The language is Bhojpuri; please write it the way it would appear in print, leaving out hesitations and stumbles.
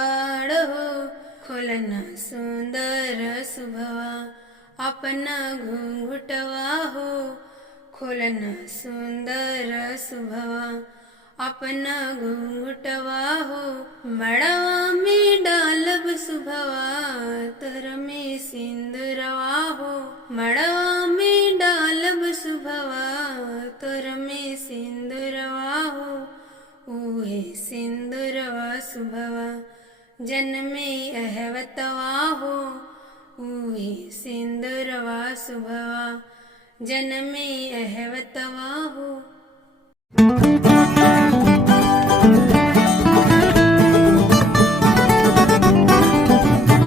आषाढ हो खोलना सुंदर सुभवा अपना घूंघटवा हो खोलना सुंदर सुभवा अपना घूंघटवा हो मड़वा में डालब सुभवा तर में सिंदूरवा हो मड़वा में डालब सुभवा तर में सिंदूरवा हो ऊहे सिंदूरवा सुभवा जन्मे अहवतवा हो ऊहे सिंदूरवा सुभवा जन्मे अहवतवा हो।